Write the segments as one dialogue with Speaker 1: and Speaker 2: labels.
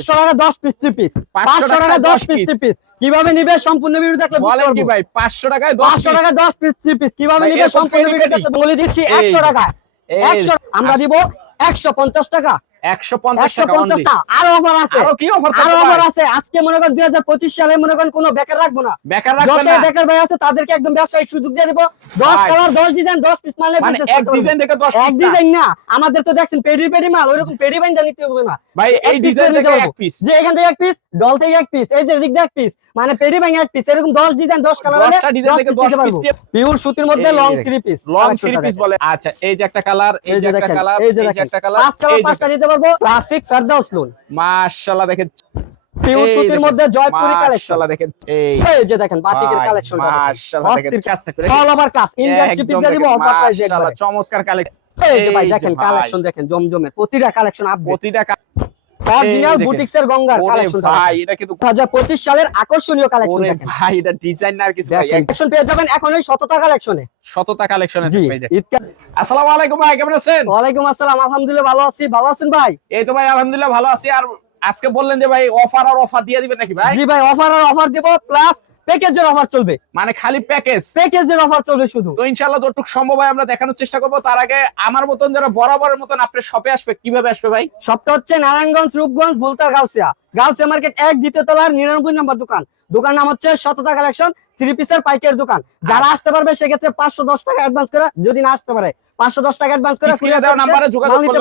Speaker 1: পাঁচশো টাকা দশ পিস থ্রি পিস
Speaker 2: 500
Speaker 1: পাঁচশো টাকা দশ
Speaker 2: 10
Speaker 1: পিস। থ্রি পিস কীভাবে নিবে সম্পূর্ণ ভিডিও দেখলে
Speaker 2: বলেন কি। ভাই পাঁচশো টাকায় দশ
Speaker 1: পাঁচশো
Speaker 2: piece?
Speaker 1: টাকা দশ পিস 3 পিস কীভাবে নিবে সম্পূর্ণ ভিডিও। দেখলে বলে দিচ্ছি
Speaker 2: এই
Speaker 1: একশো
Speaker 2: যে।
Speaker 1: টাকা
Speaker 2: এই
Speaker 1: একশো আমরা দিব একশো পঞ্চাশ টাকা মনে তাদেরকে একদম ব্যবসায়িক সুযোগ দিয়ে দিব। দশ কালার দশ ডিজাইন দশ পিস।
Speaker 2: ডিজাইন
Speaker 1: না? আমাদের তো দেখছেন পেডি পেডি মাল ওইরকম পেডি বাইন নিতে হবে না।
Speaker 2: ভাই এই ডিজাইন থেকে এক পিস
Speaker 1: যে এখান থেকে এক পিস ডল থেকে এক পিস এই যে দিক এক পিস মানে পেডি ব্যাং এক পিস এরকম দশ ডিজাইন দশ কালার
Speaker 2: দশটা ডিজাইন থেকে দশ পিস দিয়ে
Speaker 1: পিওর সুতির মধ্যে long. Three piece
Speaker 2: long three piece বলে আচ্ছা এই যে একটা কালার এই যে একটা কালার
Speaker 1: এই যে
Speaker 2: যে একটা কালার
Speaker 1: পাঁচ কালার পাঁচটা দিতে পারব ক্লাসিক ফেরদাউস লোন
Speaker 2: মাশাআল্লাহ দেখেন।
Speaker 1: পিওর সুতির মধ্যে জয়পুরি কালেকশন
Speaker 2: দেখেন। এই।
Speaker 1: যে দেখেন বাটিকের কালেকশন
Speaker 2: মাশাআল্লাহ দেখেন। কাজ থাকবে।
Speaker 1: অল ওভার ক্লাস ইন্ডিয়ান চিপিং দিব অফার প্রাইসে
Speaker 2: মাশাআল্লাহ, চমৎকার কালেকশন
Speaker 1: এই যে ভাই দেখেন কালেকশন দেখেন জমজমে প্রতিটা কালেকশন আপ
Speaker 2: প্রতিটা
Speaker 1: অরিজিনাল
Speaker 2: দেখেন।
Speaker 1: গঙ্গার কালেকশন
Speaker 2: ভাই এটা কিন্তু
Speaker 1: 2025 সালের আকর্ষণীয় কালেকশন দেখেন।
Speaker 2: ভাই এটা ডিজাইন না আর কিছু ভাই
Speaker 1: কালেকশন পেয়ে যাবেন এখন ওই শততা কালেকশনে
Speaker 2: শততা কালেকশনে আসসালামু আলাইকুম ভাই কেমন আছেন?
Speaker 1: ওয়ালাইকুম আসসালাম আলহামদুলিল্লাহ ভালো আছি। ভালো আছেন ভাই?
Speaker 2: এই তো ভাই আলহামদুলিল্লাহ ভালো আছি। আর আজকে বললেন যে ভাই অফার আর অফার দিয়ে দিবেন নাকি ভাই?
Speaker 1: জি ভাই অফার আর অফার দিব প্লাস প্যাকেজের অফার চলবে।
Speaker 2: মানে খালি প্যাকেজ
Speaker 1: প্যাকেজের অফার চলবে শুধু।
Speaker 2: তো ইনশাআল্লাহ যতটুকু সম্ভব হয় আমরা দেখানোর চেষ্টা করব। তার আগে আমার মতন যারা বরাবরের মতন আপনি শপে আসবে কীভাবে আসবে ভাই?
Speaker 1: সবটা হচ্ছে নারায়ণগঞ্জ রূপগঞ্জ বুলতা গাউসিয়া। গাউসিয়া মার্কেট এক দ্বিতীয় তলার নিরানব্বই নম্বর দোকান। দোকান নাম হচ্ছে শততা কালেকশন থ্রি পিসের পাইকারি দোকান। যারা আসতে পারবে সেক্ষেত্রে পাঁচশো দশ টাকা অ্যাডভান্স করে যদি না আসতে পারে পাঁচশো দশ টাকা অ্যাডভান্স করে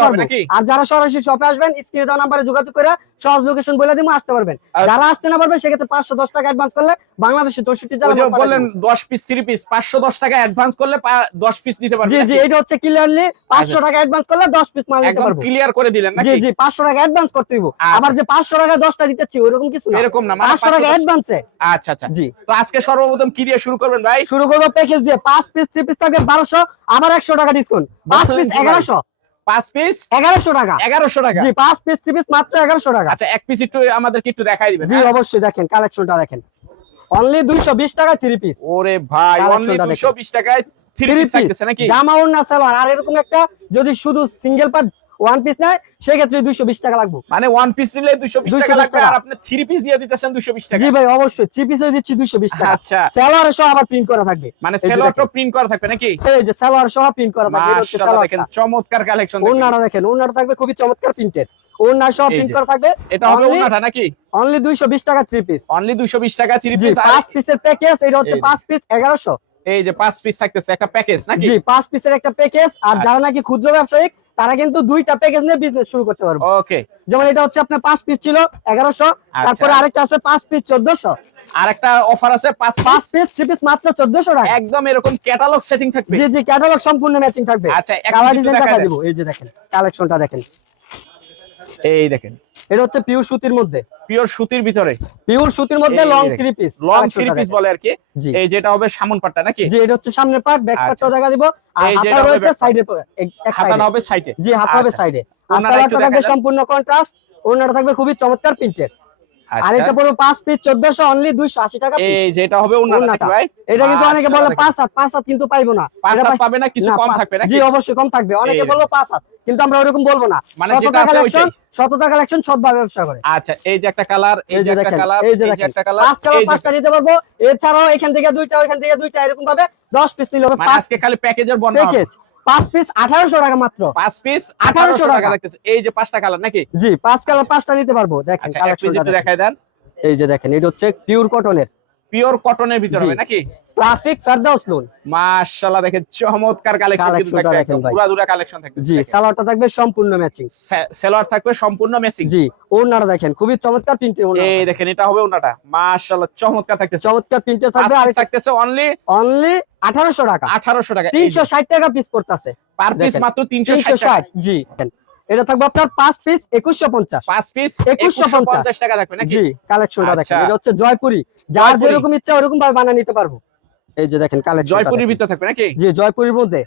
Speaker 1: পারব। আর যারা সরাসরি শপে আসবেন স্ক্রিনে দেওয়া নাম্বারে যোগাযোগ করে সহজ লোকেশন বলে দিব আসতে পারবেন।
Speaker 2: আচ্ছা।
Speaker 1: যারা আসতে না পারবে সেক্ষেত্রে পাঁচশো দশ টাকা অ্যাডভান্স করলে বাংলাদেশে চৌষট্টি জেলা
Speaker 2: বললেন দশ পিস থ্রি পিস পাঁচশো দশ টাকা অ্যাডভান্স করলে দশ পিস নিতে পারবেন
Speaker 1: জি জি এটা হচ্ছে ক্লিয়ারলি পাঁচশো টাকা অ্যাডভান্স করলে দশ পিস মাল নিতে পারব।
Speaker 2: ক্লিয়ার করে দিলেন
Speaker 1: জি জি পাঁচশো টাকা অ্যাডভান্স করতে দিব
Speaker 2: আচ্ছা।
Speaker 1: আবার যে পাঁচশো টাকা দশটা দিতেছি ওইরকম কিছু না।
Speaker 2: এরকম না মানে
Speaker 1: পাঁচশো টাকা অ্যাডভান্সে
Speaker 2: আচ্ছা আচ্ছা।
Speaker 1: জি।
Speaker 2: তো আজকে সর্বপ্রথম কি দিয়ে শুরু করবেন ভাই?
Speaker 1: শুরু করব প্যাকেজ দিয়ে। পাঁচ পিস থ্রি পিস থাকবে বারোশো আবার একশো টাকা ডিসকাউন্ট পাঁচ পিস
Speaker 2: কি ভাই?
Speaker 1: এগারোশো।
Speaker 2: পাঁচ পিস
Speaker 1: এগারোশো টাকা।
Speaker 2: এগারোশো টাকা।
Speaker 1: জি পাঁচ পিস থ্রি পিস মাত্র এগারোশো টাকা।
Speaker 2: আচ্ছা এক পিস একটু আমাদেরকে একটু দেখাই দিবেন
Speaker 1: জি
Speaker 2: হ্যাঁ?
Speaker 1: অবশ্যই দেখেন কালেকশনটা দেখেন। অনলি দুইশো বিশ থ্রি পিস
Speaker 2: ওরে ভাই অনলি দুশো বিশ টাকায় থ্রি
Speaker 1: থ্রি
Speaker 2: পিস থাকতেছে নাকি?
Speaker 1: জামা ওড়না সালোয়ার। আর এরকম একটা যদি শুধু সিঙ্গেল পার্ট ওয়ান পিস নেয় সেক্ষেত্রে দুইশো বিশ টাকা লাগবে।
Speaker 2: মানে ওয়ান পিস নিলে দুশো বিশ টাকা আর আপনি থ্রি পিস দিয়ে দিতেছেন দুশো বিশ টাকা।
Speaker 1: জি ভাই অবশ্যই। থ্রি পিস দিচ্ছি দুইশো বিশ টাকা।
Speaker 2: আচ্ছা।
Speaker 1: সালোয়ার সহ আবার প্রিন্ট করা থাকবে।
Speaker 2: মানে
Speaker 1: যে
Speaker 2: প্রিন্ট করা থাকবে নাকি?
Speaker 1: এই যে সালোয়ার সহ প্রিন্ট করা থাকবে। এটা হচ্ছে
Speaker 2: মাশাআল্লাহ দেখেন চমৎকার কালেকশন
Speaker 1: ওড়নাটা দেখেন ওড়নাটা থাকবে খুবই চমৎকার প্রিন্টের প্রিন্ট করা থাকবে।
Speaker 2: এটা হবে ওনাটা নাকি?
Speaker 1: অনলি দুইশো বিশ টাকা থ্রি পিস
Speaker 2: অনলি দুশো বিশ টাকা থ্রি পিস
Speaker 1: পাঁচ পিসের প্যাকেজ এটা হচ্ছে পাঁচ পিস এগারোশো।
Speaker 2: এই যে পাঁচ পিস থাকতেছে একটা প্যাকেজ নাকি?
Speaker 1: জি পাঁচ পিসের একটা প্যাকেজ আর
Speaker 2: আচ্ছা।
Speaker 1: যারা নাকি ক্ষুদ্র ব্যবসায়িক তারা কিন্তু দুইটা প্যাকেজ নিয়ে বিজনেস শুরু করতে পারবে।
Speaker 2: ওকে
Speaker 1: যেমন এটা হচ্ছে আপনার পাঁচ পিস ছিল এগারোশো।
Speaker 2: আচ্ছা।
Speaker 1: তারপরে আরেকটা আছে পাঁচ পিস চোদ্দশো।
Speaker 2: আরেকটা অফার আছে পাঁচ
Speaker 1: পাঁচ
Speaker 2: পিস
Speaker 1: থ্রি পিস মাত্র 1400 টাকা।
Speaker 2: একদম এরকম ক্যাটালগ সেটিং থাকবে?
Speaker 1: জি জি ক্যাটালগ সম্পূর্ণ ম্যাচিং থাকবে।
Speaker 2: আচ্ছা
Speaker 1: কালার ডিজাইন দেখা। দিব। এই যে দেখেন কালেকশনটা দেখেন।
Speaker 2: এই দেখেন।
Speaker 1: এটা হচ্ছে পিওর সুতির মধ্যে।
Speaker 2: পিওর সুতির ভিতরে।
Speaker 1: পিওর সুতির মধ্যে long. Three piece
Speaker 2: long three piece বলে আর কি। এই যেটা হবে সামন পাটটা নাকি?
Speaker 1: জি এটা হচ্ছে সামনের পাট ব্যাক
Speaker 2: পাটটা
Speaker 1: পার্টটা দেখা দিব। আর হাতা রয়েছে সাইডে এক
Speaker 2: হাতাটা হবে সাইডে
Speaker 1: জি হাত হবে
Speaker 2: আচ্ছা।
Speaker 1: সাইডে আর
Speaker 2: ওড়নাটা একটু
Speaker 1: সালোয়ারটা থাকবে সম্পূর্ণ কন্ট্রাস্ট ওড়নাটা থাকবে খুবই চমৎকার প্রিন্টের আর
Speaker 2: আচ্ছা।
Speaker 1: এটা পুরো পাঁচ পিস চোদ্দশো অনলি দুইশো আশি টাকা
Speaker 2: এই যেটা হবে ভাই
Speaker 1: এটা কিন্তু অনেকে বলে পাঁচ হাত পাঁচ হাত কিন্তু পাইবো না।
Speaker 2: পাঁচ হাত পাবে না কিছু কম থাকবে
Speaker 1: জি অবশ্যই কম থাকবে। অনেকে
Speaker 2: এই।
Speaker 1: বলল পাঁচ হাত কিন্তু আমরা ওরকম বলব না।
Speaker 2: মানে
Speaker 1: টাকা কালেকশন
Speaker 2: ওইটাই।
Speaker 1: শত টাকা কালেকশন সৎভাবে ব্যবসা করে।
Speaker 2: আচ্ছা এই যে একটা কালার এই যে একটা কালার
Speaker 1: এই যে
Speaker 2: একটা কালার
Speaker 1: পাঁচ কালার পাঁচটা নিতে পারব। এছাড়াও এখান থেকে দুইটা ওইখান থেকে দুইটা এরকম ভাবে দশ পিস নিলে
Speaker 2: মানে আজকে খালি প্যাকেজের হবে।
Speaker 1: প্যাকেজ পাঁচ পিস আঠারোশো টাকা মাত্র।
Speaker 2: পাঁচ পিস
Speaker 1: 1800
Speaker 2: 1800 টাকা। লাগতেছে। এই যে পাঁচটা কালার নাকি?
Speaker 1: জি পাঁচ কালার পাঁচটা নিতে পারব। দেখেন
Speaker 2: আচ্ছা
Speaker 1: দেখেন।
Speaker 2: দেখাই দেন।
Speaker 1: এই যে দেখেন এটা হচ্ছে পিওর কটনের
Speaker 2: পিওর কটনের ভিতরে হবে নাকি?
Speaker 1: ক্লাসিক ফেরদাউস লোন
Speaker 2: মাশাআল্লাহ দেখেন চমৎকার কালেকশন কিন্তু থাকবে। পুরা দুরা কালেকশন থাকবে
Speaker 1: জি সালোয়ারটা থাকবে সম্পূর্ণ ম্যাচিং
Speaker 2: সেলর থাকবে সম্পূর্ণ ম্যাচিং
Speaker 1: জি ওনারা দেখেন খুবই চমৎকার প্রিন্টের
Speaker 2: এই দেখেন এটা হবে ওনাটা মাশাআল্লাহ চমৎকার থাকতেছে।
Speaker 1: চমৎকার প্রিন্টের থাকবে আর
Speaker 2: থাকতেছে অনলি
Speaker 1: অনলি আঠারোশো টাকা।
Speaker 2: 1800 টাকা
Speaker 1: তিনশো ষাট টাকা পিস পড়তেছে
Speaker 2: পার পিস মাত্র
Speaker 1: তিনশো
Speaker 2: 360
Speaker 1: ষাট জি। এটা থাকবে আপনার পাঁচ পিস একুশশো পঞ্চাশ।
Speaker 2: পাঁচ পিস
Speaker 1: 2150
Speaker 2: 2150 টাকা থাকবে নাকি?
Speaker 1: জি কালেকশনটা দেখেন।
Speaker 2: আচ্ছা।
Speaker 1: এটা হচ্ছে জয়পুরি। যার যেরকম ইচ্ছা ওরকম ভাবে বানিয়ে নিতে পারব। এই যে দেখেন কালেকশন
Speaker 2: জয়পুরের ভিতরে থাকবে নাকি?
Speaker 1: জি জয়পুরির মধ্যে।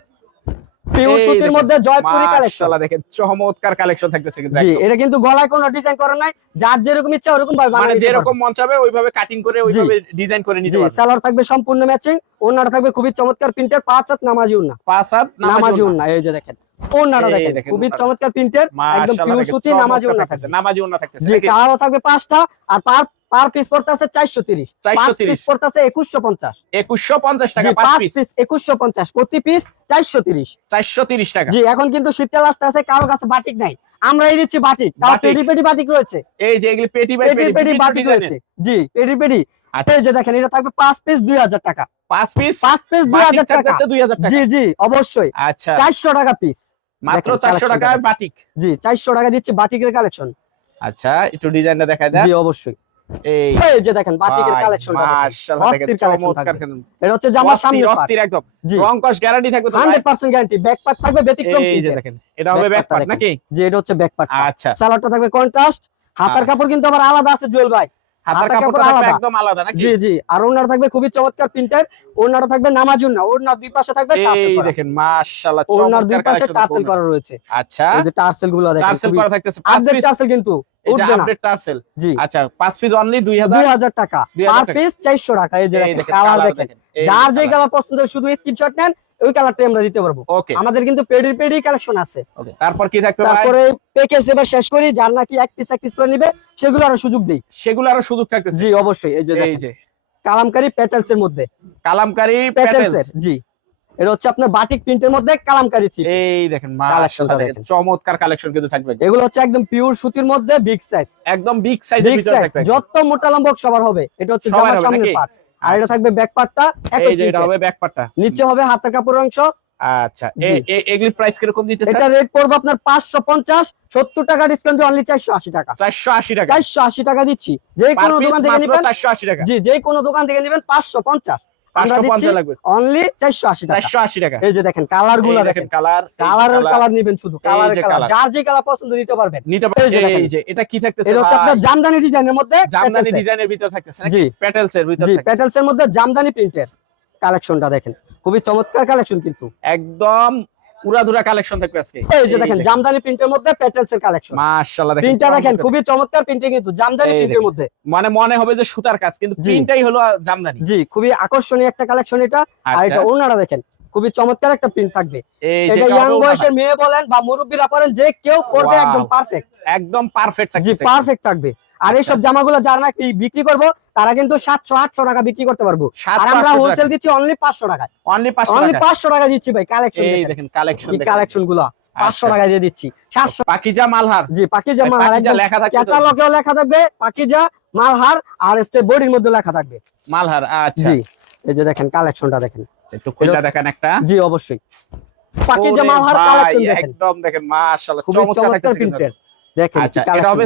Speaker 1: পিওর সুতির মধ্যে জয়পুরি কালেকশন
Speaker 2: দেখেন চমৎকার কালেকশন থাকতেছে কিন্তু
Speaker 1: জি এটা কিন্তু গলায় কোনো ডিজাইন করা নাই। যার যেরকম ইচ্ছা ওরকম ভাবে
Speaker 2: মানে যেরকম মন চাবে ওইভাবে কাটিং করে ওইভাবে ডিজাইন করে নিতে
Speaker 1: জি
Speaker 2: পারবে।
Speaker 1: সালোয়ার থাকবে সম্পূর্ণ ম্যাচিং ওনাটা থাকবে খুবই চমৎকার প্রিন্টের পাঁচ হাত নামাজি উন্না।
Speaker 2: পাঁচ হাত
Speaker 1: নামাজি উন্না এই যে দেখেন। দেখেন খুবই চমৎকার প্রিন্টের একদম পিওর সুতি নামাজি থাকবে
Speaker 2: নামাজি ওড়না থাকতেছে।
Speaker 1: জি কালারও থাকবে পাঁচটা আর পার পার পিস পড়তে আছে চারশো তিরিশ
Speaker 2: 430
Speaker 1: পিস পড়তে আছে একুশশো পঞ্চাশ।
Speaker 2: 2150 টাকা পাঁচ পিস
Speaker 1: প্রতি পিস চারশো তিরিশ।
Speaker 2: 430 টাকা।
Speaker 1: জি এখন কিন্তু শীতকাল আসতে আছে কারও কাছে বাটিক নাই। আমরা এই দিচ্ছি বাটিক তাও
Speaker 2: বাটিক।
Speaker 1: পেডি পেডি বাটিক রয়েছে।
Speaker 2: এই যে এগুলি পেটি বাই
Speaker 1: পেডি
Speaker 2: পেটি
Speaker 1: বাটিক রয়েছে। জি পেডি পেডি
Speaker 2: আচ্ছা।
Speaker 1: এই যে দেখেন এটা থাকবে পাঁচ পিস দুই হাজার টাকা।
Speaker 2: পাঁচ পিস
Speaker 1: পাঁচ পিস দুই হাজার টাকা।
Speaker 2: 2000 টাকা।
Speaker 1: জি জি অবশ্যই।
Speaker 2: আচ্ছা।
Speaker 1: চারশো টাকা পিস
Speaker 2: মাত্র 400 টাকায় বাটিক।
Speaker 1: জি চারশো টাকা দিচ্ছি বাটিকের কালেকশন
Speaker 2: আচ্ছা একটু ডিজাইনটা দেখায় দেন।
Speaker 1: জি অবশ্যই।
Speaker 2: এই
Speaker 1: এই যে দেখেন বাটিকের
Speaker 2: ভাই,
Speaker 1: কালেকশন
Speaker 2: মাশাআল্লাহ দেখেন,
Speaker 1: অস্থির কালেকশন
Speaker 2: চমৎকার
Speaker 1: থাকবে।
Speaker 2: কিন্তু।
Speaker 1: এটা হচ্ছে জামার সামনে
Speaker 2: অস্থির একদম। রং কস গ্যারান্টি থাকবে তো ভাই?
Speaker 1: হান্ড্রেড পার্সেন্ট গ্যারান্টি ব্যাক থাকবে ব্যতিক্রম
Speaker 2: এই যে দেখেন এটা হবে
Speaker 1: Back
Speaker 2: ব্যাক
Speaker 1: part
Speaker 2: পার্ট
Speaker 1: দেখেন।
Speaker 2: নাকি?
Speaker 1: জি এটা হচ্ছে ব্যাক
Speaker 2: আচ্ছা।
Speaker 1: সালোয়ারটা থাকবে কন্ট্রাস্ট হাতার। কাপড় কিন্তু আবার আলাদা আছে জুয়েল ভাই।
Speaker 2: হাতার
Speaker 1: হাতার কাপড় আলাদা।
Speaker 2: একদম আলাদা নাকি?
Speaker 1: জি জি। আর ওনার থাকবে খুবই চমৎকার প্রিন্টার ওনারটা থাকবে নামাজুন না ওনার দুই পাশে থাকবে
Speaker 2: এই
Speaker 1: করা।
Speaker 2: দেখেন মাশাআল্লাহ
Speaker 1: ওনার দুই পাশে টার্সেল করা রয়েছে।
Speaker 2: আচ্ছা।
Speaker 1: এই যে টার্সেলগুলো দেখেন
Speaker 2: টার্সেল করা থাকতেছে
Speaker 1: আপডেট টার্সেল কিন্তু।
Speaker 2: এই যে
Speaker 1: উঠবে না।
Speaker 2: আপডেট টার্সেল
Speaker 1: জি।
Speaker 2: পাঁচ পিস অনলি 2000
Speaker 1: দুই হাজার টাকা।
Speaker 2: 2000
Speaker 1: পার
Speaker 2: টাকা।
Speaker 1: পিস চারশো টাকা। এই যে
Speaker 2: এই
Speaker 1: দেখেন
Speaker 2: দেখেন
Speaker 1: কালার
Speaker 2: কালার
Speaker 1: দেখেন।
Speaker 2: দেখেন। এই
Speaker 1: যার যে
Speaker 2: যে
Speaker 1: কালার পছন্দ শুধু স্ক্রিনশট নেন ওই কালারটা আমরা দিতে পারব। আমাদের কিন্তু পেডি পেডি কালেকশন আছে।
Speaker 2: তারপর কি থাকবে
Speaker 1: তারপরে প্যাকেজ এবার শেষ করি যার নাকি এক পিস এক পিস করে নিবে সেগুলো আরও সুযোগ দেই।
Speaker 2: সেগুলো আরও সুযোগ থাকতেছে।
Speaker 1: জি অবশ্যই এই যে
Speaker 2: এই যে।
Speaker 1: কালামকারী প্যাটেলস এর মধ্যে।
Speaker 2: কালামকারী
Speaker 1: প্যাটেলস জি। এটা হচ্ছে আপনার বাটিক প্রিন্টের মধ্যে কালামকারী চিপ
Speaker 2: এই দেখেন। চমৎকার কালেকশন কিন্তু থাকবে।
Speaker 1: এগুলো হচ্ছে একদম পিওর সুতির মধ্যে বিগ সাইজ
Speaker 2: একদম বিগ সাইজের
Speaker 1: বিগ
Speaker 2: ভিতরে
Speaker 1: সাইজ
Speaker 2: থাকবে
Speaker 1: যত মোটা সবার হবে। এটা হচ্ছে
Speaker 2: সবার
Speaker 1: জামার
Speaker 2: হবে
Speaker 1: সামনের পার্ট আর এটা থাকবে ব্যাক পার্টটা
Speaker 2: এই যে এটা হবে ব্যাক পার্টটা
Speaker 1: নিচে হবে হাতের কাপড় অংশ।
Speaker 2: আচ্ছা
Speaker 1: জি।
Speaker 2: এ- এ- এগুলির প্রাইস কীরকম দিতেছে?
Speaker 1: এটা রেট পড়বে আপনার পাঁচশো পঞ্চাশ সত্তর টাকা ডিসকাউন্ট দিয়ে অনলি চারশো আশি টাকা।
Speaker 2: 480 টাকা।
Speaker 1: দিচ্ছি। যে কোনো দোকান থেকে নিবেন
Speaker 2: 480 টাকা।
Speaker 1: জি যে কোনো দোকান থেকে নিবেন পাঁচশো পঞ্চাশ। আমরা দিচ্ছি অনলি চারশো আশি টাকা।
Speaker 2: 480 টাকা।
Speaker 1: এই যে দেখেন
Speaker 2: কালারগুলা
Speaker 1: দেখেন
Speaker 2: কালার
Speaker 1: কালারের কালার। নিবেন শুধু
Speaker 2: যে
Speaker 1: কালার যার যে কালার পছন্দ নিতে পারবেন।
Speaker 2: নিতে
Speaker 1: এই যে
Speaker 2: এই যে এটা কি থাকতেছে
Speaker 1: এটা হচ্ছে আপনার জামদানি ডিজাইনের মধ্যে
Speaker 2: জামদানি ডিজাইনের ভিতর থাকতেছে নাকি? প্যাটেলস এর ভিতর থাকতেছে।
Speaker 1: প্যাটেলস এর মধ্যে জামদানি প্রিন্টের কালেকশনটা দেখেন। খুবই চমৎকার কালেকশন কিন্তু।
Speaker 2: একদম উড়াধুরা কালেকশন থাকবে আজকে।
Speaker 1: এই যে দেখেন জামদানি প্রিন্টের মধ্যে প্যাটেলস এর কালেকশন
Speaker 2: মাশাআল্লাহ দেখেন
Speaker 1: প্রিন্টটা দেখেন খুবই চমৎকার প্রিন্টিং কিন্তু জামদানি প্রিন্টের মধ্যে।
Speaker 2: মানে মনে হবে যে সুতার কাজ কিন্তু। প্রিন্টটাই হলো জামদানি।
Speaker 1: জি খুবই আকর্ষণীয় একটা কালেকশন এটা। আর
Speaker 2: আচ্ছা।
Speaker 1: এটা ওনারা দেখেন খুবই চমৎকার একটা প্রিন্ট থাকবে। এটা ইয়াং বয়সের মেয়ে বলেন বা মুরব্বীরা পরেন যে কেউ পরবে একদম পারফেক্ট
Speaker 2: একদম পারফেক্ট
Speaker 1: জি পারফেক্ট থাকবে। আর এইসব
Speaker 2: আচ্ছা।
Speaker 1: জামাগুলো যারা নাকি বিক্রি করব তারা কিন্তু সাতশো আটশো টাকা বিক্রি করতে পারব। আর আমরা হোলসেল দিচ্ছি অনলি পাঁচশো টাকা
Speaker 2: অনলি 500
Speaker 1: অনলি
Speaker 2: টাকা
Speaker 1: পাঁচশো টাকা দিচ্ছি ভাই কালেকশন
Speaker 2: এই দেখেন। কালেকশন
Speaker 1: কালেকশনগুলো পাঁচশো টাকা দিয়ে দিচ্ছি সাতশো।
Speaker 2: পাকিজা মালহার।
Speaker 1: জি পাকিজা মালহার
Speaker 2: লেখা থাকবে
Speaker 1: ক্যাটালগেও লেখা থাকবে পাকিজা মালহার আর হচ্ছে বডির মধ্যে লেখা থাকবে।
Speaker 2: মালহার আচ্ছা।
Speaker 1: জি এই যে দেখেন কালেকশনটা দেখেন।
Speaker 2: একটু খুলে দেখেন একটা।
Speaker 1: জি অবশ্যই। পাকিজা মালহার কালেকশন দেখেন।
Speaker 2: একদম দেখেন মাশাআল্লাহ চমৎকার থাকতেছে
Speaker 1: প্রিন্টের দেখেন
Speaker 2: আচ্ছা এটা হবে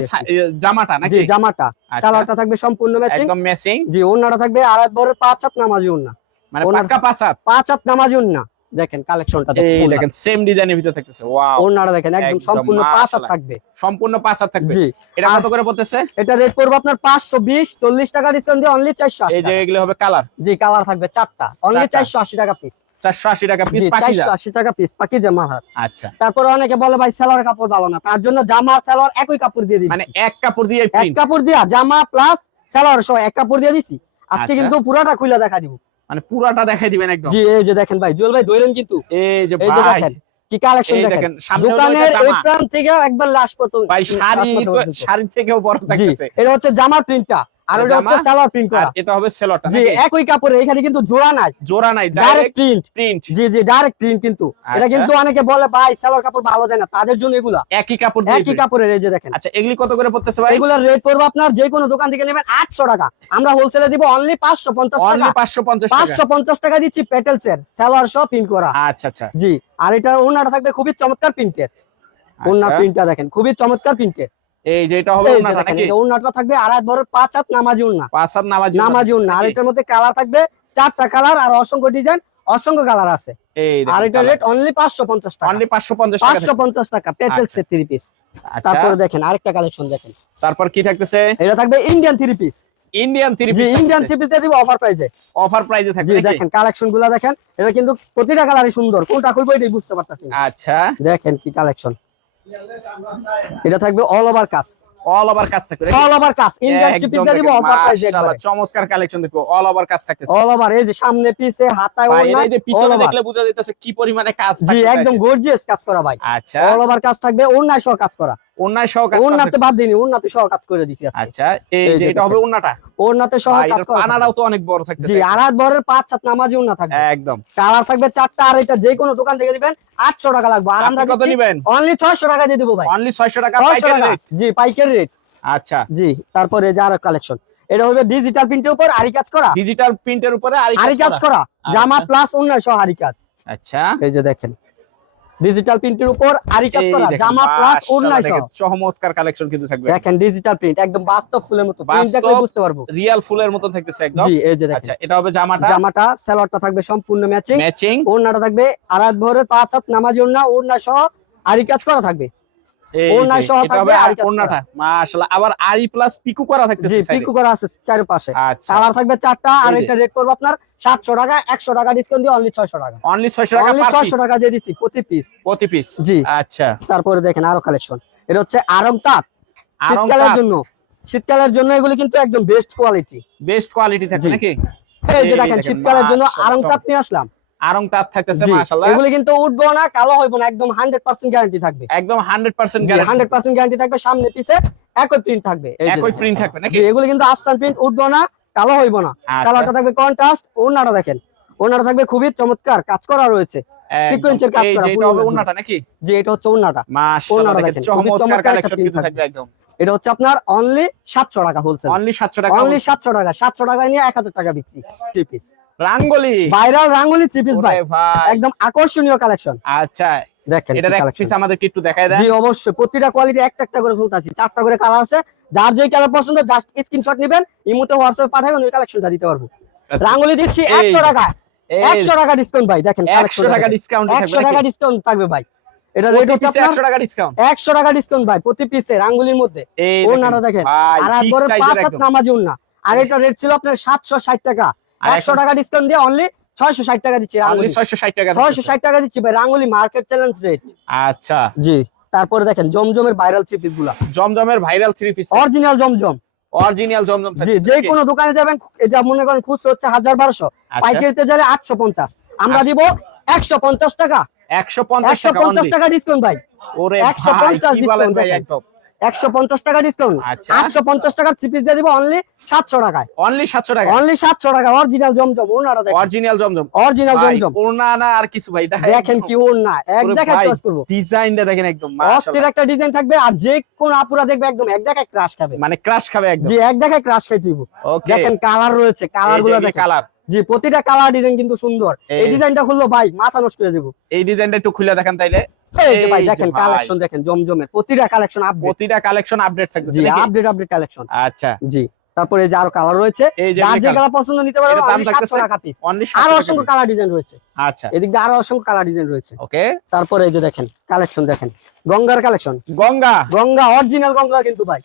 Speaker 2: জামাটা নাকি?
Speaker 1: জামাটা।
Speaker 2: আচ্ছা,
Speaker 1: সালোয়ারটা থাকবে সম্পূর্ণ ম্যাচিং
Speaker 2: একদম ম্যাচিং
Speaker 1: জি ওনাটা থাকবে আড়াই বড় পাঁচ হাত নামাজি ওন্না
Speaker 2: মানে পাক্কা পাসাত
Speaker 1: পাঁচ হাত নামাজি ওন্না দেখেন কালেকশনটা
Speaker 2: দেখেন সেম ডিজাইনের ভিতর থাকতেছে। ওয়াও
Speaker 1: দেখেন একদম সম্পূর্ণ পাঁচ হাত থাকবে।
Speaker 2: সম্পূর্ণ পাসাত থাকবে।
Speaker 1: জি।
Speaker 2: এটা কত করে পড়তেছে?
Speaker 1: এটা রেট পড়বে আপনার পাঁচশো বিশ চল্লিশ টাকা ডিসকাউন্ট দিয়ে অনলি চারশো
Speaker 2: এই যে এগুলো হবে কালার
Speaker 1: জি কালার থাকবে চারটা। অনলি
Speaker 2: চারটা।
Speaker 1: চারশো আশি টাকা পিস
Speaker 2: 480 টাকা পিস পাকিজা
Speaker 1: চারশো আশি টাকা পিস পাকি জামা
Speaker 2: আচ্ছা।
Speaker 1: তারপরে অনেকে বলে ভাই সেলার কাপড় ভালো না। তার জন্য জামা সেলার একই কাপড় দিয়ে
Speaker 2: মানে এক কাপড় দিয়ে
Speaker 1: এক কাপড় দিয়া জামা প্লাস সেলার সহ এক কাপড় দিয়ে দিছি আজকে
Speaker 2: আচ্ছা।
Speaker 1: কিন্তু পুরাটা খুলে দেখা দিব।
Speaker 2: মানে পুরাটা দেখাই দিবেন একদম।
Speaker 1: জি এই যে দেখেন ভাই জুয়েল ভাই ধরেন কিন্তু।
Speaker 2: এই যে ভাই
Speaker 1: কি কালেকশন দেখেন।
Speaker 2: দেখেন
Speaker 1: দোকানের
Speaker 2: এটা
Speaker 1: প্রান্ত থেকে একবার লাশ পর্যন্ত
Speaker 2: ভাই শাড়ি থেকেও বড় থাকতেছে
Speaker 1: এটা হচ্ছে জামার প্রিন্টটা আর ওটা হচ্ছে সালোয়ার প্রিন্ট করা।
Speaker 2: এটা হবে সেলরটা
Speaker 1: জি একই কাপড়ে এখানে কিন্তু জোড়া নাই।
Speaker 2: জোড়া নাই
Speaker 1: ডাইরেক্ট
Speaker 2: ডাইরেক্ট
Speaker 1: প্রিন্ট
Speaker 2: প্রিন্ট
Speaker 1: জি জি ডাইরেক্ট প্রিন্ট কিন্তু। এটা
Speaker 2: আচ্ছা।
Speaker 1: কিন্তু অনেকে বলে ভাই সালোয়ার কাপড় ভালো দেয় না। তাদের জন্য এগুলা।
Speaker 2: একই কাপড় দিয়ে
Speaker 1: একই কাপড়ের এই যে দেখেন।
Speaker 2: আচ্ছা এগুলি কত করে পড়তেছে ভাই?
Speaker 1: এগুলোর রেট পড়বে আপনার যে কোনো দোকান থেকে নেবেন আটশো টাকা। আমরা হোলসেলে দিব অনলি পাঁচশো পঞ্চাশ
Speaker 2: অনলি
Speaker 1: টাকা।
Speaker 2: 550 টাকা।
Speaker 1: পাঁচশো পঞ্চাশ টাকা দিচ্ছি পেটেলস এর সালোয়ার সহ প্রিন্ট করা।
Speaker 2: আচ্ছা আচ্ছা।
Speaker 1: জি আর এটা ওনাটা থাকবে খুবই চমৎকার প্রিন্টের ওনা
Speaker 2: আচ্ছা।
Speaker 1: প্রিন্টটা দেখেন খুবই চমৎকার প্রিন্টের
Speaker 2: এই যে এটা হবে নাকি?
Speaker 1: থাকবে আড়াই বড় পাঁচ হাত নামাজি
Speaker 2: পাঁচ হাত নামাজি
Speaker 1: নামাজি আর এটার মধ্যে কালার থাকবে চারটা কালার আর অসংখ্য ডিজাইন অসংখ্য কালার আছে।
Speaker 2: এই
Speaker 1: আর এটার রেট অনলি পাঁচশো পঞ্চাশ টাকা।
Speaker 2: অনলি 550 টাকা।
Speaker 1: পাঁচশো পঞ্চাশ টাকা পেটেলস এর থ্রি পিস
Speaker 2: আচ্ছা,
Speaker 1: তারপরে দেখেন আরেকটা কালেকশন দেখেন।
Speaker 2: তারপর কি থাকতেছে?
Speaker 1: এটা থাকবে Indian three piece
Speaker 2: Indian three piece
Speaker 1: Indian three piece দিব অফার প্রাইসে
Speaker 2: অফার প্রাইসে থাকবে?
Speaker 1: দেখেন কালেকশনগুলা দেখেন। এটা কিন্তু প্রতিটা কালারই সুন্দর। কোনটা খুলবো এটাই বুঝতে পারতেছি না।
Speaker 2: আচ্ছা।
Speaker 1: দেখেন কি কালেকশন এটা থাকবে অল ওভার কাজ
Speaker 2: অল ওভার কাজ থাকবে।
Speaker 1: অল ওভার কাজ ইন্ডিয়ান চিপিং দা
Speaker 2: দিব
Speaker 1: অফার প্রাইস
Speaker 2: মাশাআল্লাহ, চমৎকার কালেকশন দেখব। অল ওভার কাজ থাকতেছে।
Speaker 1: অল ওভার এই যে সামনে পিছে হাতায়
Speaker 2: ওর
Speaker 1: না
Speaker 2: এই যে
Speaker 1: পিছে
Speaker 2: পিছনে। দেখলে বোঝা যাইতেছে কি পরিমাণে কাজ
Speaker 1: জি একদম গর্জিয়াস কাজ করা ভাই।
Speaker 2: আচ্ছা।
Speaker 1: অল ওভার কাজ থাকবে ওড়নায় সহ কাজ করা।
Speaker 2: অন্যায় সহ কাজ থাকবে।
Speaker 1: বাদ ওড়নাতে সহ কাজ করে দিছি
Speaker 2: আচ্ছা এই যে এটা হবে
Speaker 1: সহ কাজ
Speaker 2: এটার
Speaker 1: করা
Speaker 2: পানাটাও তো অনেক বড় থাকতেছে।
Speaker 1: জি আড়াত বরের পাঁচ সাত নামাজি থাকবে।
Speaker 2: একদম।
Speaker 1: কালার থাকবে চারটা আর এটা যে কোনো দোকান থেকে দিবেন আটশো টাকা লাগবে। আর আমরা
Speaker 2: কত নিবেন?
Speaker 1: অনলি ছয়শো টাকা দিয়ে দেবো ভাই।
Speaker 2: অনলি 600 টাকা পাইকারি রেট
Speaker 1: জি পাইকারি রেট
Speaker 2: আচ্ছা।
Speaker 1: জি তারপরে যে আরও কালেকশন এটা হবে ডিজিটাল প্রিন্টের উপর আরি কাজ করা।
Speaker 2: ডিজিটাল প্রিন্টের উপরে আরি
Speaker 1: কাজ করা। জামা। প্লাস অন্য সহ আরি কাজ।
Speaker 2: আচ্ছা।
Speaker 1: এই যে দেখেন। ডিজিটাল প্রিন্টের উপর আরি কাজ করা জামা প্লাস ওড়না সহ।
Speaker 2: চমৎকার কালেকশন কিন্তু থাকবে।
Speaker 1: দেখেন ডিজিটাল প্রিন্ট একদম বাস্তব ফুলের মতো। প্রিন্ট দেখলে বুঝতে পারব।
Speaker 2: রিয়েল ফুলের মতো থাকতেছে একদম।
Speaker 1: জি এই যে দেখেন।
Speaker 2: আচ্ছা এটা হবে জামাটা।
Speaker 1: জামাটা সালোয়ারটা থাকবে সম্পূর্ণ ম্যাচিং
Speaker 2: ম্যাচিং
Speaker 1: ওড়নাটা থাকবে আড়াত ভরের পাঁচ হাত নামাজ ওড়না ওড়না সহ আরি কাজ করা থাকবে।
Speaker 2: এই
Speaker 1: সহ থাকবে,
Speaker 2: হবে
Speaker 1: আরি কাজ করা।
Speaker 2: ওড়নাটা মাশাআল্লাহ আবার আরি প্লাস পিকু করা থাকতেছে সাইডে
Speaker 1: পিকু করা আছে চারপাশে। কালার থাকবে চারটা আর
Speaker 2: এই
Speaker 1: রেট করব আপনার সাতশো টাকা একশো টাকা ডিসকাউন্ট দিয়ে অনলি ছয়শো টাকা।
Speaker 2: অনলি 600 টাকা
Speaker 1: অনলি
Speaker 2: per
Speaker 1: ছয়শো
Speaker 2: piece,
Speaker 1: টাকা দিয়ে দিচ্ছি প্রতি পিস
Speaker 2: প্রতি পিস
Speaker 1: জি।
Speaker 2: আচ্ছা।
Speaker 1: তারপরে দেখেন আরও কালেকশন এটা হচ্ছে আরং তাঁত।
Speaker 2: আরং
Speaker 1: শীতকালের জন্য। শীতকালের জন্য এগুলি কিন্তু একদম বেস্ট কোয়ালিটি
Speaker 2: বেস্ট কোয়ালিটি থাকছে
Speaker 1: জি।
Speaker 2: নাকি?
Speaker 1: এই যে দেখেন শীতকালের জন্য
Speaker 2: মাশাআল্লাহ,
Speaker 1: আরং তাঁত নিয়ে আসলাম।
Speaker 2: আরং তাঁত থাকতেছে মাশাআল্লাহ।
Speaker 1: এগুলি কিন্তু উঠবো না কালো হইবো না একদম হান্ড্রেড পার্সেন্ট গ্যারান্টি থাকবে।
Speaker 2: একদম 100% গ্যারান্টি
Speaker 1: হান্ড্রেড পার্সেন্ট গ্যারান্টি থাকবে সামনে পিছে একই প্রিন্ট থাকবে।
Speaker 2: একই প্রিন্ট থাকবে নাকি?
Speaker 1: জি, কিন্তু আফসান প্রিন্ট উঠবো না কালো হইবো না।
Speaker 2: আচ্ছা,
Speaker 1: কালারটা থাকবে কন্ট্রাস্ট ওনাটা দেখেন। ওনাটা থাকবে খুবই চমৎকার কাজ করা রয়েছে। কাজ করা
Speaker 2: এটা হবে
Speaker 1: ওনার
Speaker 2: নাকি?
Speaker 1: যে এটা হচ্ছে ওনাটা
Speaker 2: মাশাআল্লাহ দেখেন
Speaker 1: দেখেন,
Speaker 2: চমৎকার
Speaker 1: চমৎকার
Speaker 2: কালেকশন কিন্তু
Speaker 1: থাকবে।
Speaker 2: থাকবে। একদম।
Speaker 1: এটা হচ্ছে আপনার অনলি সাতশো টাকা হোলসেল
Speaker 2: অনলি 700 টাকা
Speaker 1: অনলি সাতশো টাকা সাতশো টাকায় নিয়ে এক হাজার টাকা বিক্রি piece
Speaker 2: Rangoli.
Speaker 1: Viral Rangoli three piece ভাই। একদম আকর্ষণীয় কালেকশন
Speaker 2: আচ্ছা
Speaker 1: দেখেন
Speaker 2: এটার এক
Speaker 1: কালেকশন
Speaker 2: পিস আমাদেরকে একটু দেখায় দেন।
Speaker 1: জি অবশ্যই। প্রতিটা কোয়ালিটি একটা একটা করে ফুলতাছি চারটা করে কালার আছে। যার যে কালার পছন্দ জাস্ট স্ক্রিনশট নেবেন ইমোতে হোয়াটসঅ্যাপে পাঠাবেন ওই কালেকশনটা দিতে পারব। রাঙ্গুলি দিচ্ছি
Speaker 2: আচ্ছা। এই
Speaker 1: একশো টাকা।
Speaker 2: এই
Speaker 1: একশো টাকা ডিসকাউন্ট ভাই দেখেন
Speaker 2: 100 টাকা ডিসকাউন্ট থাকবে
Speaker 1: একশো টাকা ডিসকাউন্ট থাকবে ভাই। এটা রেট হচ্ছে আপনার
Speaker 2: 100 টাকা ডিসকাউন্ট
Speaker 1: একশো টাকা ডিসকাউন্ট ভাই প্রতি পিসে রাঙ্গুলির মধ্যে।
Speaker 2: এই
Speaker 1: ওন্নাটা দেখেন। আর একবারে পাঁচ হাত নামাজি উন্না আর এটা রেট ছিল আপনার সাতশো ষাট টাকা।
Speaker 2: আর
Speaker 1: একশো টাকা ডিসকাউন্ট দিয়ে অনলি ছয়শো ষাট টাকা দিচ্ছি রাঙ্গুলি।
Speaker 2: 660 টাকা
Speaker 1: ছয়শো ষাট টাকা দিচ্ছি ভাই রাঙ্গুলি মার্কেট চ্যালেঞ্জ রেট
Speaker 2: আচ্ছা।
Speaker 1: জি তারপরে দেখেন জমজমের ভাইরাল চিপিসগুলা।
Speaker 2: জমজমের viral three piece
Speaker 1: original Zamzam.
Speaker 2: Original Zamzam
Speaker 1: জি যে কোনো দোকানে যাবেন এটা মনে করেন খুচরো হচ্ছে হাজার বারোশো
Speaker 2: আচ্ছা,
Speaker 1: পাইকারিতে গেলে আটশো পঞ্চাশ। আমরা দিব একশো পঞ্চাশ টাকা।
Speaker 2: 150
Speaker 1: একশো পঞ্চাশ টাকা ডিসকাউন্ট ভাই।
Speaker 2: ওরে
Speaker 1: 150
Speaker 2: ভাই কি ভাই একদম।
Speaker 1: একশো পঞ্চাশ টাকা ডিসকাউন্ট
Speaker 2: আচ্ছা।
Speaker 1: আটশো পঞ্চাশ টাকার চিপিস দিয়ে দিব অনলি সাতশো টাকায়।
Speaker 2: অনলি 700 টাকা
Speaker 1: অনলি সাতশো টাকা অরিজিনাল জমজম ওনারা
Speaker 2: অরিজিনাল জমজম।
Speaker 1: অরিজিনাল জমজম।
Speaker 2: ওনা না আর কিছু ভাই
Speaker 1: দেখেন কি ওর এক
Speaker 2: ওরে
Speaker 1: চয়েস করব।
Speaker 2: ডিজাইনটা দেখেন একদম
Speaker 1: অস্থির একটা ডিজাইন থাকবে আর যে কোন আপুরা দেখবে একদম এক দেখায় ক্রাশ খাবে।
Speaker 2: মানে ক্রাশ খাবে একদম।
Speaker 1: জি এক দেখায় ক্রাশ খাই দিব দেখেন কালার রয়েছে কালারগুলো
Speaker 2: কালার
Speaker 1: জি প্রতিটা কালার ডিজাইন কিন্তু সুন্দর।
Speaker 2: এই-
Speaker 1: ডিজাইনটা খুললো ভাই মাথা নষ্ট হয়ে যাব
Speaker 2: এই ডিজাইনটা একটু খুলে দেখেন তাইলে।
Speaker 1: ভাই দেখেন কালেকশন দেখেন জমজমের প্রতিটা কালেকশন
Speaker 2: প্রতিটা কালেকশন আপডেট থাকতেছে
Speaker 1: জি আপডেট আপডেট কালেকশন
Speaker 2: আচ্ছা।
Speaker 1: জি তারপরে যে আরও কালার রয়েছে যার যে কালার পছন্দ নিতে পারবে
Speaker 2: এটার দাম
Speaker 1: only 700
Speaker 2: থাকতেছে?
Speaker 1: টাকা পিস আরও অসংখ্য কালার ডিজাইন রয়েছে।
Speaker 2: আচ্ছা।
Speaker 1: এদিক দিয়ে আরও অসংখ্য কালার ডিজাইন রয়েছে।
Speaker 2: ওকে।
Speaker 1: তারপরে এই যে দেখেন কালেকশন দেখেন। গঙ্গার কালেকশন
Speaker 2: গঙ্গা।
Speaker 1: গঙ্গা অরিজিনাল গঙ্গা কিন্তু ভাই।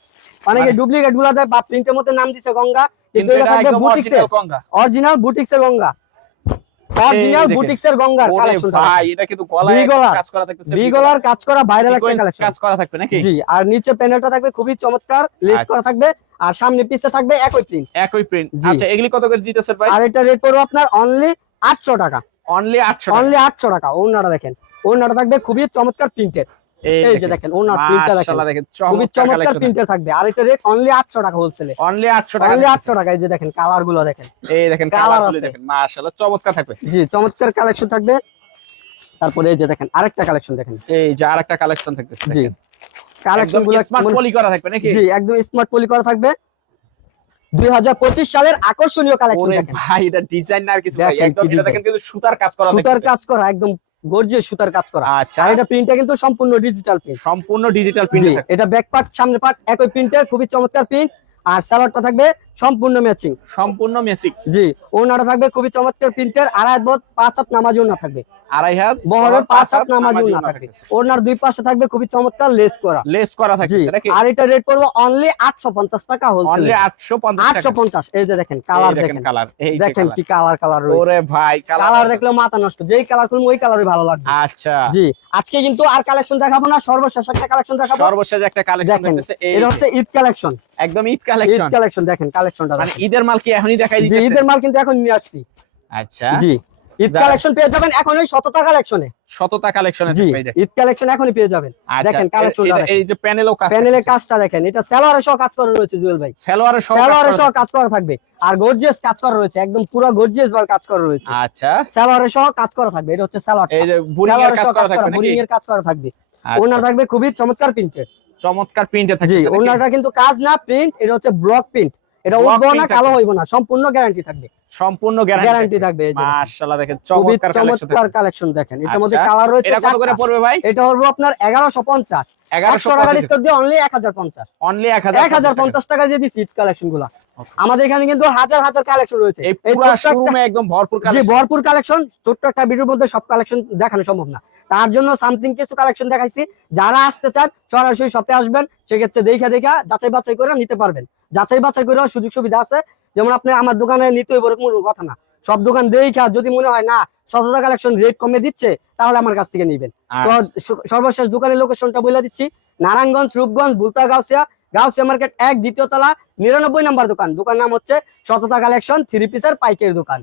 Speaker 1: অনেকে
Speaker 2: মানে-
Speaker 1: ডুপ্লিকেটগুলা দেয় বা প্রিন্টের মধ্যে নাম দিছে গঙ্গা কিন্তু
Speaker 2: কিন্তু
Speaker 1: এটা
Speaker 2: এটা
Speaker 1: থাকবে বুটিক্সের
Speaker 2: অরিজিনাল গঙ্গা।
Speaker 1: অরিজিনাল বুটিক্সের গঙ্গা। অরিজিনাল। বুটিক্সের গঙ্গার কালেকশন
Speaker 2: ভাই এটা কিন্তু গলায়
Speaker 1: বি
Speaker 2: একদম
Speaker 1: গলার।
Speaker 2: কাজ করা থাকতেছে
Speaker 1: বি কাজ করা ভাইরাল একটা কালেকশন
Speaker 2: কাজ করা থাকবে নাকি?
Speaker 1: জি আর নিচে প্যানেলটা থাকবে খুবই চমৎকার লেস
Speaker 2: আচ্ছা।
Speaker 1: করা থাকবে আর সামনে পিছে থাকবে একই প্রিন্ট
Speaker 2: একই প্রিন্ট আচ্ছা এগুলি কত করে দিতেছেন ভাই?
Speaker 1: আর এটা রেট পড়বে আপনার অনলি আটশো টাকা।
Speaker 2: অনলি 800
Speaker 1: অনলি আটশো টাকা ওনাটা দেখেন। ওনাটা থাকবে খুবই চমৎকার প্রিন্টের এই যে দেখেন। ওনার প্রিন্টটা দেখেন। খুবই
Speaker 2: চমৎকার
Speaker 1: চমৎকার
Speaker 2: কালেকশন
Speaker 1: থাকবে। আর এটা রেট অনলি আটশো টাকা হোলসেলে
Speaker 2: অনলি 800 টাকা
Speaker 1: অনলি
Speaker 2: দিতেছে।
Speaker 1: আটশো টাকা এই যে দেখেন কালারগুলো দেখেন।
Speaker 2: এই দেখেন কালার গুলি দেখেন মাশাআল্লাহ চমৎকার থাকবে।
Speaker 1: জি চমৎকার কালেকশন থাকবে। তারপরে এই যে দেখেন আরেকটা কালেকশন দেখেন।
Speaker 2: এই যে আরেকটা কালেকশন থাকতেছে
Speaker 1: জি। কালেকশনগুলো
Speaker 2: স্মার্ট পলি করা থাকবে নাকি?
Speaker 1: জি একদম স্মার্ট পলি করা থাকবে। দুই হাজার পঁচিশ সালের আকর্ষণীয় কালেকশন দেখেন।
Speaker 2: ভাই এটা ডিজাইন না আর কিছু ভাই
Speaker 1: দেখেন
Speaker 2: একদম এটা দেখেন কিন্তু সুতার কাজ করা
Speaker 1: সুতার কাজ করা একদম গর্জিয়াস সুতার কাজ করা।
Speaker 2: আচ্ছা।
Speaker 1: আর এটা প্রিন্টটা কিন্তু সম্পূর্ণ ডিজিটাল প্রিন্ট
Speaker 2: সম্পূর্ণ ডিজিটাল প্রিন্ট
Speaker 1: এটা ব্যাক পার্ট সামনে পার্ট একই প্রিন্টের খুবই চমৎকার প্রিন্ট আর সালোয়ারটা থাকবে সম্পূর্ণ ম্যাচিং
Speaker 2: সম্পূর্ণ মেসিক
Speaker 1: জি ওনাটা থাকবে খুবই চমৎকার প্রিন্টের আড়াই হাত পাঁচ হাত নামাজি ওনা থাকবে।
Speaker 2: আড়াই হাত
Speaker 1: বহরের পাঁচ হাত নামাজি ওনা থাকবে। ওনার দুই পাশে থাকবে খুবই চমৎকার লেস করা।
Speaker 2: লেস করা নাকি?
Speaker 1: আর এটা রেট পড়বে অনলি আটশো পঞ্চাশ টাকা
Speaker 2: অনলি
Speaker 1: হোলসেল
Speaker 2: 850
Speaker 1: আটশো
Speaker 2: টাকা।
Speaker 1: পঞ্চাশ এই যে দেখেন কালার
Speaker 2: দেখেন কালার এই
Speaker 1: দেখেন কি কালার কালার রয়েছে।
Speaker 2: ওরে ভাই
Speaker 1: কালার দেখলে মাথা নষ্ট। যেই কালার খুলবো ওই কালারই ভালো লাগবে।
Speaker 2: আচ্ছা।
Speaker 1: জি আজকে কিন্তু আর কালেকশন দেখাবো না সর্বশেষ একটা কালেকশন দেখাবো।
Speaker 2: সর্বশেষ একটা কালেকশন
Speaker 1: দেখেন
Speaker 2: দেখতেছে এই
Speaker 1: এটা হচ্ছে ঈদ কালেকশন
Speaker 2: একদম ঈদ কালেকশন
Speaker 1: ঈদ
Speaker 2: কালেকশন
Speaker 1: দেখেন কালেকশনটা
Speaker 2: মানে ঈদের মাল কি এখনই দেখাই
Speaker 1: জি
Speaker 2: দিতেছে?
Speaker 1: ঈদের মাল কিন্তু এখন নিয়ে আসছি।
Speaker 2: আচ্ছা।
Speaker 1: জি ঈদ কালেকশন পেয়ে যাবেন এখন ওই শততা কালেকশনে
Speaker 2: শততা কালেকশনে
Speaker 1: জি ঈদ কালেকশন এখনই পেয়ে যাবেন।
Speaker 2: আচ্ছা
Speaker 1: দেখেন,
Speaker 2: এটা- এই যে প্যানেলও কাজ
Speaker 1: প্যানেলের কাজটা দেখেন। এটা সহ কাজ করা রয়েছে জুয়েল ভাই।
Speaker 2: সহ
Speaker 1: সহ কাজ করা থাকবে। আর গর্জিয়াস কাজ করা রয়েছে। একদম পুরো গর্জিয়াস ভাবে কাজ করা রয়েছে।
Speaker 2: আচ্ছা।
Speaker 1: সহ কাজ করা থাকবে। এটা হচ্ছে সালোয়ার
Speaker 2: এই যে বুড়িং এর কাজ করা থাকবে
Speaker 1: বুড়িং এর কাজ করা থাকবে।
Speaker 2: আচ্ছা,
Speaker 1: ওনার থাকবে খুবই চমৎকার প্রিন্টের
Speaker 2: চমৎকার প্রিন্টে থাকবে
Speaker 1: ওনারটা কিন্তু কাজ না প্রিন্ট এটা হচ্ছে ব্লক প্রিন্ট এটা উঠবো না কালো। হইব না সম্পূর্ণ গ্যারান্টি থাকবে।
Speaker 2: সম্পূর্ণ গ্যারান্টি
Speaker 1: থাকবে।
Speaker 2: মাশাআল্লাহ দেখেন চমৎকার
Speaker 1: চমৎকার কালেকশন দেখেন। এটার মধ্যে
Speaker 2: আচ্ছা,
Speaker 1: কালার রয়েছে
Speaker 2: এটা কত করে পড়বে ভাই?
Speaker 1: এটা হলো আপনার এগারোশো পঞ্চাশ। একশো টাকা ডিসকাউন্ট দিয়ে অনলি এক হাজার পঞ্চাশ।
Speaker 2: অনলি
Speaker 1: এক হাজার
Speaker 2: 1050
Speaker 1: টাকা। দিয়ে দিচ্ছি কালেকশনগুলা।
Speaker 2: Okay.
Speaker 1: আমাদের এখানে কিন্তু হাজার হাজার কালেকশন রয়েছে।
Speaker 2: এই পুরো শোরুমে একদম ভরপুর
Speaker 1: জি
Speaker 2: কালেকশন
Speaker 1: ভরপুর কালেকশন ছোট্ট একটা ভিডিওর মধ্যে সব কালেকশন দেখানো সম্ভব না। তার জন্য সামথিং কিছু কালেকশন দেখাইছি। যারা আসতে চান সরাসরি শপে আসবেন। সেক্ষেত্রে দেখা দেখা যাচাই বাছাই করে নিতে পারবেন। যাচাই বাছাই করেও সুযোগ সুবিধা আছে। যেমন আপনি আমার দোকানে নিতে হইব কোনো কথা না। সব দোকান দেখা যদি মনে হয় না সততা কালেকশন রেট কমে দিচ্ছে তাহলে আমার কাছ থেকে নিবেন। তো
Speaker 2: আচ্ছা,
Speaker 1: সর্বশেষ দোকানের লোকেশনটা বলে দিচ্ছি। নারায়ণগঞ্জ রূপগঞ্জ বুলতা গাউসিয়া। গাউসিয়া মার্কেট এক দ্বিতীয় তলা নিরানব্বই নাম্বার দোকান। দোকান নাম হচ্ছে সততা কালেকশন থ্রি পিসের পাইকের দোকান।